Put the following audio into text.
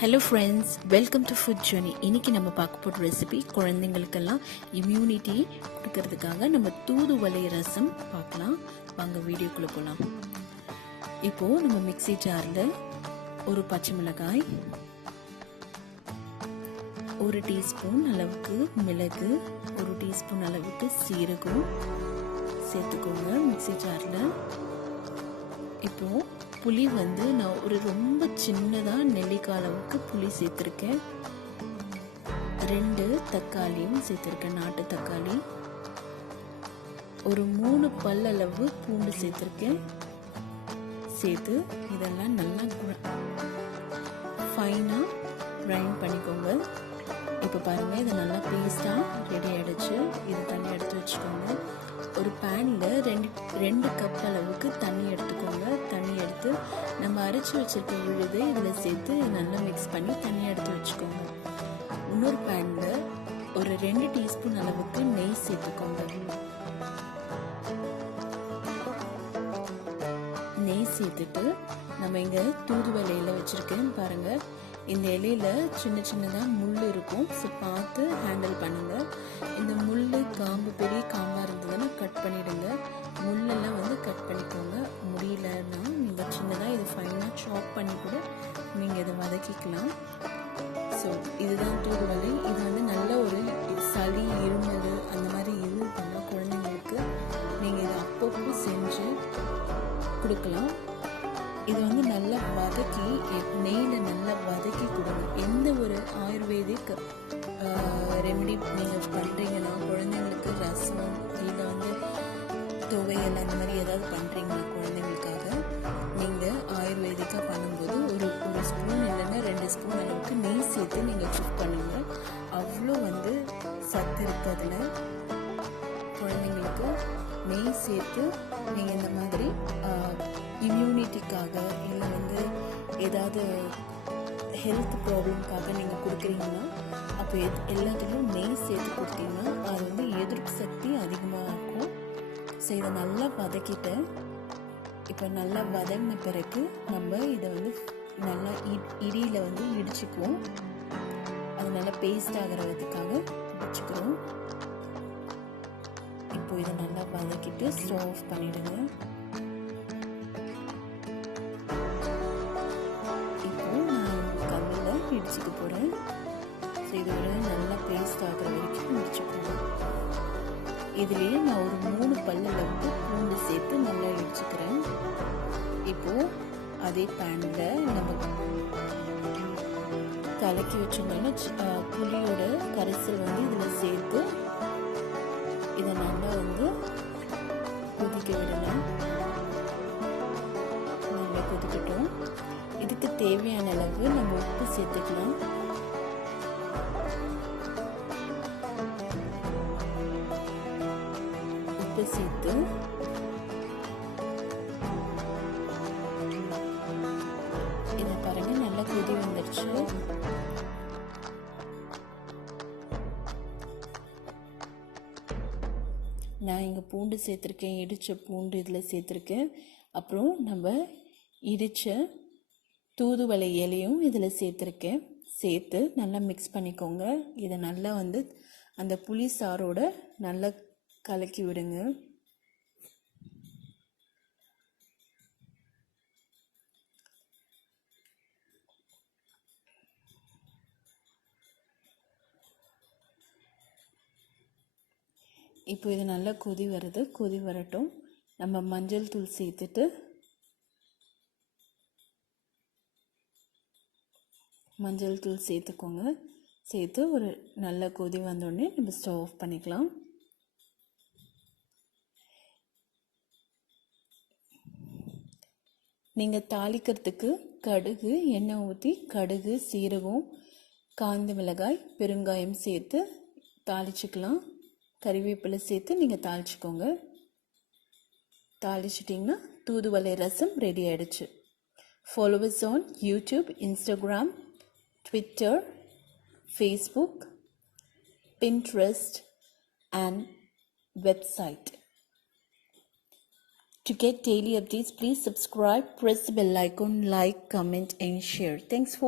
Hello friends, welcome to food journey. இன்றைக்கி நம்ம பார்க்க போகிற ரெசிபி குழந்தைங்களுக்கெல்லாம் இம்யூனிட்டி கொடுக்கறதுக்காக நம்ம தூதுவளை ரசம் பார்க்கலாம். வாங்க வீடியோக்குள்ளே போகலாம். இப்போது நம்ம மிக்ஸி ஜாரில் ஒரு பச்சை மிளகாய், ஒரு டீஸ்பூன் அளவுக்கு மிளகு, ஒரு டீஸ்பூன் அளவுக்கு சீரகம் சேர்த்துக்கோங்க மிக்ஸி ஜாரில். இப்போது புளி நான் ஒரு ரொம்ப சின்னதாக நெல்லிக்காய் அளவுக்கு புளி சேர்த்துருக்கேன். 2 தக்காளியும் சேர்த்துருக்கேன், நாட்டு தக்காளி. ஒரு 3 பல்லளவு பூண்டு சேர்த்துருக்கேன். சேர்த்து இதெல்லாம் நல்லா ஃபைனாக கிரைண்ட் பண்ணிக்கோங்க. இப்போ பாருங்கள், இது நல்லா பேஸ்ட்டாக ரெடி ஆகிடுச்சு. இது தண்ணி எடுத்து வச்சுக்கோங்க. ஒரு பேனில் 2 கப் அளவுக்கு தண்ணி எடுத்துக்கோங்க. தண்ணி எடுத்து நம்ம அரைச்சி வச்சுருக்க விழுது இதில் சேர்த்து நல்லா மிக்ஸ் பண்ணி தண்ணி எடுத்து வச்சுக்கோங்க. இன்னொரு பேனில் ஒரு 2 டீஸ்பூன் அளவுக்கு நெய் சேர்த்துக்கோங்க. நெய் சேர்த்துட்டு நம்ம இங்கே தூதுவளை இலை வச்சுருக்கேன் பாருங்கள். இந்த இலையில் சின்ன சின்னதாக முள் இருக்கும். ஸோ பார்த்து ஹேண்டில் பண்ணுங்கள். இந்த முள் காம்பு பெரிய காம்பாக இருந்ததுன்னா கட் பண்ணிவிடுங்க. முள்ளெல்லாம் கட் பண்ணிக்கோங்க. முடியலன்னா நீங்கள் சின்னதாக இது ஃபைனாக சாப் பண்ணி கூட நீங்கள் இதை வதக்கிக்கலாம். ஸோ இதுதான் தூதுவளை. இது நல்ல ஒரு சளி, இருமல் அந்த மாதிரி இருந்துச்சுன்னா குழந்தைங்களுக்கு நீங்கள் இதை அப்பப்போ செஞ்சு கொடுக்கலாம். இது நல்லா வதக்கி நெய்யில் நல்லா வதக்கி கொடுங்க. எந்த ஒரு ஆயுர்வேதிக் ரெமெடி நீங்கள் பண்ணுறீங்கன்னா, குழந்தைங்களுக்கு ரசம் இல்லை துவையல் அந்த மாதிரி ஏதாவது பண்ணுறீங்கன்னா குழந்தைங்களுக்காக, நீங்கள் ஆயுர்வேதிக்காக பண்ணும்போது ஒரு ஸ்பூன் இல்லைன்னா 2 ஸ்பூன் அளவுக்கு நெய் சேர்த்து நீங்கள் குக் பண்ணுங்கள். அவ்வளோ சத்து இருக்குது அதில். குழந்தைங்களுக்கு நெய் சேர்த்து நீங்கள் இந்த மாதிரி இம்யூனிட்டிக்காக இல்லை ஏதாவது ஹெல்த் ப்ராப்ளம்காக நீங்கள் கொடுக்குறீங்கன்னா, அப்போ எல்லாத்துலேயும் நெய் சேர்த்து கொடுத்தீங்கன்னா அது எதிர்ப்பு சக்தி அதிகமாக இருக்கும். ஸோ இதை நல்லா வதக்கிட்டேன். இப்போ நல்லா வதங்கின பிறகு நம்ம இதை நல்லா இடியில் இடிச்சுக்குவோம். அது நல்லா பேஸ்ட் ஆகிறதுக்காக இடிச்சுக்கிறோம். இப்போ இதை நல்லா வதக்கிட்டு ஸ்டவ் ஆஃப் பண்ணிவிடுங்க. இடிச்சுக்க போகிறேன். ஸோ இதோட நல்லா பேஸ்ட் ஆகிற வரைக்கும் இடிச்சுக்கணும். இதுலேயே நான் ஒரு 3 பல்லளவுக்கு பூண்டு சேர்த்து நல்லா இடிச்சுக்கிறேன். இப்போது அதே பேனில் நம்ம கலக்கி வச்சோம்னா புளியோட கரைசல் இதில் சேர்த்து இதை நல்லா கொதிக்க விடலாம். நல்லா கொதிக்கட்டும். இதுக்கு தேவையான அளவு நம்ம உப்பு சேர்த்துக்கலாம். உப்பு சேர்த்து இதை பாருங்க, நல்லா கொதி வந்துருச்சு. நான் இங்கே பூண்டு சேர்த்துருக்கேன், இடித்த பூண்டு இதில் சேர்த்துருக்கேன். அப்புறம் நம்ம இடித்த தூதுவளை இலையும் இதில் சேர்த்துருக்கேன். சேர்த்து நல்லா மிக்ஸ் பண்ணிக்கோங்க. இதை நல்லா அந்த புளி சாரோட நல்லா கலக்கி விடுங்க. இப்போ இது நல்லா கொதி வருது. கொதி வரட்டும். நம்ம மஞ்சள் தூள் சேர்த்துட்டு மஞ்சள் தூள் சேர்த்துக்கோங்க. சேர்த்து ஒரு நல்ல கொதி வந்தோடனே நம்ம ஸ்டவ் ஆஃப் பண்ணிக்கலாம். நீங்கள் தாளிக்கிறதுக்கு கடுகு, எண்ணெய் ஊற்றி கடுகு, சீரகம், காய்ந்த மிளகாய், பெருங்காயம் சேர்த்து தாளிச்சுக்கலாம். கறிவேப்பிலை சேர்த்து நீங்கள் தாளிச்சுக்கோங்க. தாளிச்சிட்டிங்கன்னா தூதுவளை ரசம் ரெடி ஆகிடுச்சு. Follow us on YouTube, Instagram, Twitter, Facebook, Pinterest and website. To get daily updates, please subscribe, press the bell icon, like, comment and share. Thanks for